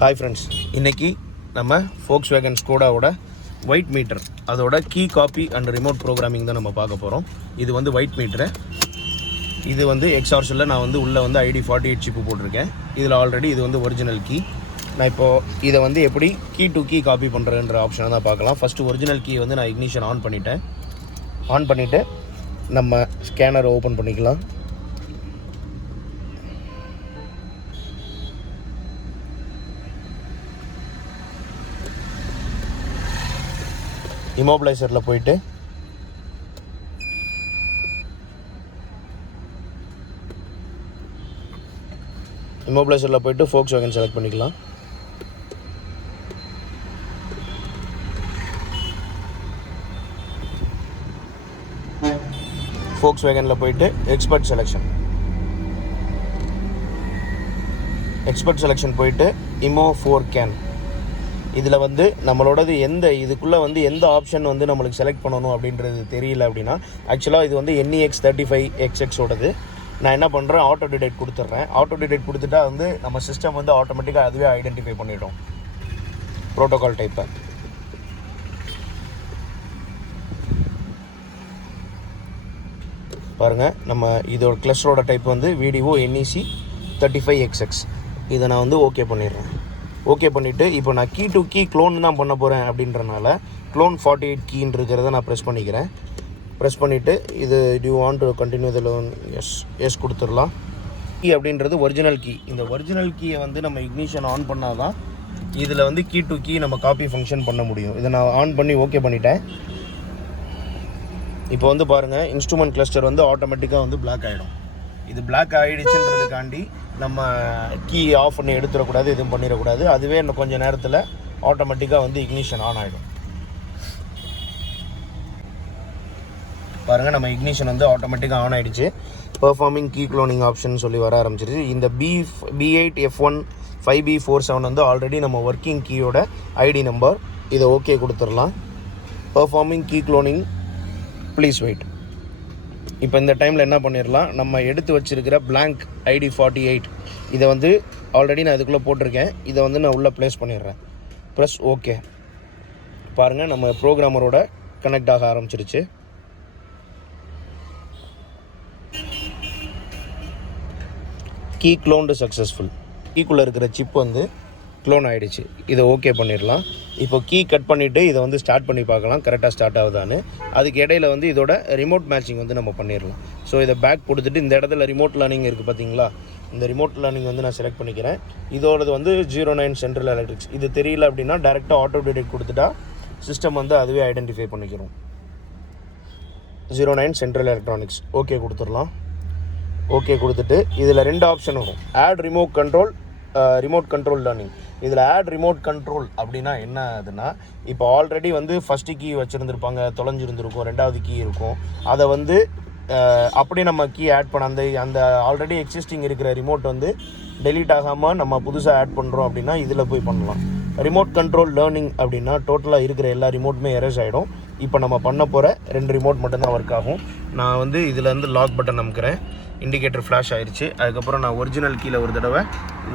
Hi friends, இன்னைக்கு நம்ம Volkswagen SKODA ஓட white meter அதோட key copy and remote programming தான் நம்ம பார்க்க போறோம். இது வந்து white meter. இது வந்து XRCல நான் வந்து உள்ள வந்து ID48 chip போட்டுருக்கேன். இதுல ஆல்ரெடி இது வந்து original key. நான் இப்போ இத வந்து எப்படி key to key copy பண்றேன்ற ஆப்ஷனை தான் பார்க்கலாம். ஃபர்ஸ்ட் original key வந்து நான் ignition ஆன் பண்ணிட்டேன். ஆன் பண்ணிட்டு நம்ம ஸ்கேனர் ஓபன் பண்ணிக்கலாம். இமோபிளைசரில் போயிட்டு Volkswagen செலக்ட் பண்ணிக்கலாம். Volkswagenல போயிட்டு எக்ஸ்பர்ட் செலெக்ஷன் போயிட்டு இமோ 4 கேன். இதில் வந்து நம்மளோடது இதுக்குள்ளே வந்து எந்த ஆப்ஷன் வந்து நம்மளுக்கு செலக்ட் பண்ணணும் அப்படின்றது தெரியல அப்படின்னா, ஆக்சுவலாக இது வந்து NEX35XX ஓடது. நான் என்ன பண்ணுறேன், ஆட்டோ டிடெக்ட் கொடுத்துட்றேன். ஆட்டோ டிடெக்ட் கொடுத்துட்டா வந்து நம்ம சிஸ்டம் வந்து ஆட்டோமேட்டிக்காக அதுவே ஐடென்டிஃபை பண்ணிடும் ப்ரோட்டோகால் டைப்பை. பாருங்கள், நம்ம இதோட கிளஸ்டரோட டைப் வந்து VDO NEC35XX. இதை நான் வந்து ஓகே பண்ணிடுறேன். ஓகே பண்ணிவிட்டு இப்போ நான் கீ டு கீ க்ளோன் தான் பண்ண போகிறேன் அப்படின்றனால க்ளோன் 48 கீன்னு இருக்கிறத நான் ப்ரெஸ் பண்ணிக்கிறேன். ப்ரெஸ் பண்ணிவிட்டு இது do want to continue the loan, yes கொடுத்துடலாம். கீ அப்படின்றது ஒரிஜினல் கீ. இந்த ஒரிஜினல் கீயை வந்து நம்ம இக்னிஷன் ஆன் பண்ணால் தான் இதில் வந்து கீ டு கீ நம்ம காப்பி ஃபங்க்ஷன் பண்ண முடியும். இதை நான் ஆன் பண்ணி ஓகே பண்ணிட்டேன். இப்போ வந்து பாருங்கள், இன்ஸ்ட்ருமெண்ட் கிளஸ்டர் வந்து ஆட்டோமேட்டிக்காக வந்து பிளாக் ஆகிடும். இது பிளாக் ஆகிடுச்சுன்றதுக்காண்டி நம்ம கீ ஆஃப் பண்ணி எடுத்துடக்கூடாது, எதுவும் பண்ணிடக்கூடாது. அதுவே இன்னும் கொஞ்சம் நேரத்தில் ஆட்டோமேட்டிக்காக வந்து இக்னிஷன் ஆன் ஆகிடும். பாருங்கள், நம்ம இக்னிஷன் வந்து ஆட்டோமேட்டிக்காக ஆன் ஆகிடுச்சு. பெர்ஃபார்மிங் கீ க்ளோனிங் ஆப்ஷன் சொல்லி வர ஆரம்பிச்சிருச்சு. இந்த B8F1 5B47 வந்து ஆல்ரெடி நம்ம ஒர்க்கிங் கீயோட ஐடி நம்பர். இதை ஓகே கொடுத்துடலாம். Performing key cloning, please wait. இப்போ இந்த டைமில் என்ன பண்ணிடலாம், நம்ம எடுத்து வச்சுருக்கிற blank ID48 இதை வந்து ஆல்ரெடி நான் இதுக்குள்ளே போட்டிருக்கேன். இதை வந்து நான் உள்ளே ப்ளேஸ் பண்ணிடுறேன். Plus okay. பாருங்கள், நம்ம ப்ரோக்ராமரோட கனெக்ட் ஆக ஆரம்பிச்சிருச்சு. Key cloned successful. கீக்குள்ளே இருக்கிற சிப் வந்து க்ளோன் ஆகிடுச்சு. இதை ஓகே பண்ணிடலாம். இப்போ கீ கட் பண்ணிவிட்டு இதை வந்து ஸ்டார்ட் பண்ணி பார்க்கலாம், கரெக்டாக ஸ்டார்ட் ஆகுதான்னு. அதுக்கு இடையில வந்து இதோட ரிமோட் மேட்சிங் வந்து நம்ம பண்ணிடலாம். ஸோ இதை பேக் கொடுத்துட்டு இந்த இடத்துல ரிமோட் லேர்னிங் இருக்குது பார்த்தீங்களா, இந்த ரிமோட் லேர்னிங் வந்து நான் செலக்ட் பண்ணிக்கிறேன். இதோடது வந்து 09 சென்ட்ரல் எலக்ட்ரிக்ஸ். இது தெரியல அப்படின்னா டேரெக்டாக ஆட்டோ டிடெக்ட் கொடுத்துட்டா சிஸ்டம் வந்து அதுவே ஐடென்டிஃபை பண்ணிக்கிறோம். 09 சென்ட்ரல் எலக்ட்ரானிக்ஸ் ஓகே கொடுத்துடலாம். ஓகே கொடுத்துட்டு இதில் 2 ஆப்ஷன் வரும், ஆட் ரிமோட் கண்ட்ரோல் லேர்னிங். இதில் ஆட் ரிமோட் கண்ட்ரோல் அப்படின்னா என்ன ஆகுதுன்னா, இப்போ ஆல்ரெடி வந்து ஃபஸ்ட்டு கீ வச்சுருந்துருப்பாங்க, தொலைஞ்சிருந்துருக்கும், 2வது கீ இருக்கும். அதை வந்து அப்படியே நம்ம கீ ஆட் பண்ண அந்த ஆல்ரெடி எக்ஸிஸ்டிங் இருக்கிற ரிமோட் வந்து டெலீட் ஆகாமல் நம்ம புதுசாக ஆட் பண்ணுறோம் அப்படின்னா இதில் போய் பண்ணலாம். ரிமோட் கண்ட்ரோல் லேர்னிங் அப்படின்னா டோட்டலாக இருக்கிற எல்லா ரிமோட்டுமே எரேஸ் ஆகிடும். இப்போ நம்ம பண்ண போகிற 2 ரிமோட் மட்டும்தான் ஒர்க் ஆகும். நான் வந்து இதில் வந்து லாக் பட்டன் அமுக்கிறேன், இண்டிகேட்டர் ஃப்ளாஷ் ஆகிடுச்சு. அதுக்கப்புறம் நான் ஒரிஜினல் கீழே ஒரு தடவை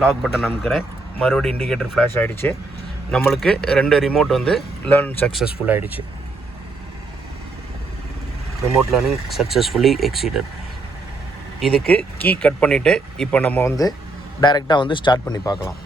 லாக் பட்டன் அமுக்கிறேன், மறுபடியும் இண்டிகேட்டர் ஃப்ளாஷ் ஆகிடுச்சு. நம்மளுக்கு 2 ரிமோட் வந்து லேர்ன் சக்ஸஸ்ஃபுல் ஆகிடுச்சு. Remote learning successfully exceeded. இதுக்கு கீ கட் பண்ணிவிட்டு இப்போ நம்ம வந்து டைரெக்டாக வந்து ஸ்டார்ட் பண்ணி பார்க்கலாம்.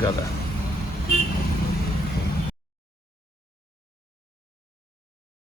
கதை.